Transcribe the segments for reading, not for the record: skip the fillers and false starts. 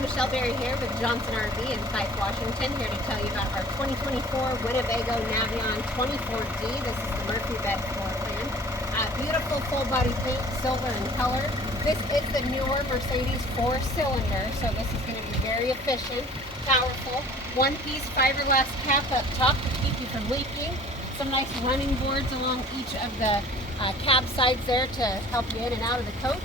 Michelle Berry here with Johnson RV in Fife, Washington, here to tell you about our 2024 Winnebago Navion 24D. This is the Murphy bed floor plan. Beautiful full body paint, silver in color. This is the newer Mercedes 4-cylinder, so this is going to be very efficient, powerful. One-piece fiberglass cap up top to keep you from leaking. Some nice running boards along each of the cab sides there to help you in and out of the coach.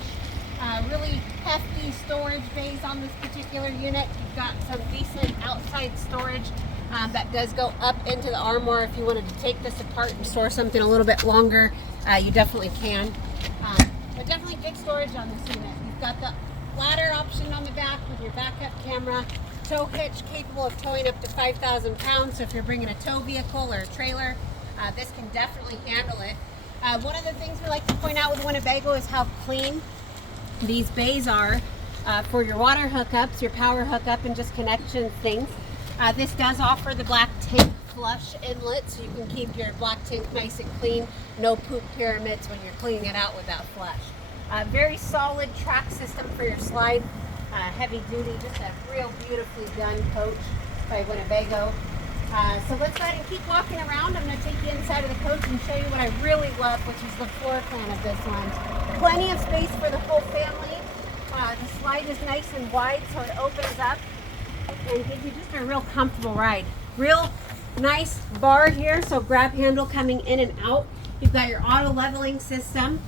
Really hefty storage bays on this particular unit. You've got some decent outside storage that does go up into the armoire. If you wanted to take this apart and store something a little bit longer, you definitely can. But definitely good storage on this unit. You've got the ladder option on the back with your backup camera. Tow hitch capable of towing up to 5,000 pounds. So if you're bringing a tow vehicle or a trailer, this can definitely handle it. One of the things we like to point out with Winnebago is how clean these bays are for your water hookups, your power hookup, and just connection things. This does offer the black tank flush inlet, so you can keep your black tank nice and clean. No poop pyramids when you're cleaning it out with that flush. Very solid track system for your slide. Heavy duty, just a real beautifully done coach by Winnebago. So let's go ahead and keep walking around. I'm going to take you inside of the coach and show you what I really love, which is the floor plan of this one. Plenty of space for the whole family. The slide is nice and wide, so it opens up and gives you just a real comfortable ride. Real nice bar here, so grab handle coming in and out. You've got your auto leveling system.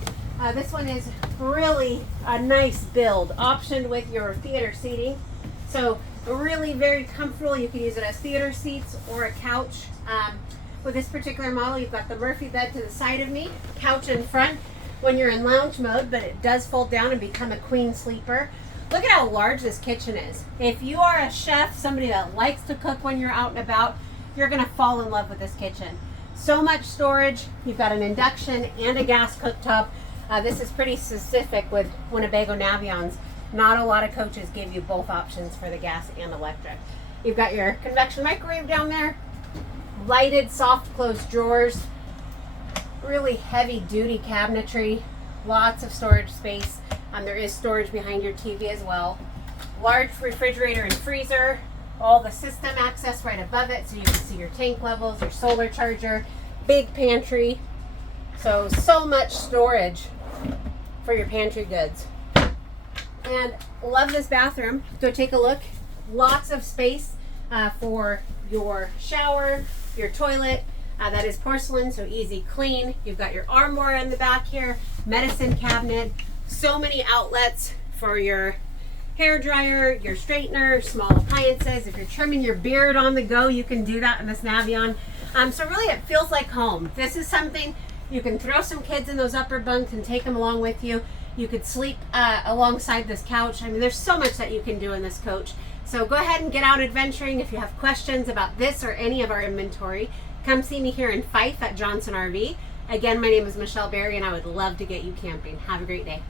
This one is really a nice build, optioned with your theater seating. So really very comfortable. You can use it as theater seats or a couch. With this particular model, you've got the Murphy bed to the side of me, couch in front when you're in lounge mode, but it does fold down and become a queen sleeper. Look at how large this kitchen is. If you are a chef, somebody that likes to cook when you're out and about, you're gonna fall in love with this kitchen. So much storage. You've got an induction and a gas cooktop. This is pretty specific with Winnebago Navions. Not a lot of coaches give you both options for the gas and electric. You've got your convection microwave down there, lighted soft closed drawers, really heavy duty cabinetry, lots of storage space. There is storage behind your TV as well. Large refrigerator and freezer, all the system access right above it so you can see your tank levels, your solar charger, big pantry. So much storage for your pantry goods. And love this bathroom. Go take a look. Lots of space for your shower, your toilet. That is porcelain, so easy clean. You've got your armoire in the back here, medicine cabinet. So many outlets for your hair dryer, your straightener, small appliances. If you're trimming your beard on the go, you can do that in this Navion. So really it feels like home. This is something you can throw some kids in those upper bunks and take them along with you. You could sleep alongside this couch. I mean, there's so much that you can do in this coach. So go ahead and get out adventuring. If you have questions about this or any of our inventory, come see me here in Fife at Johnson RV. Again, my name is Michelle Berry, and I would love to get you camping. Have a great day.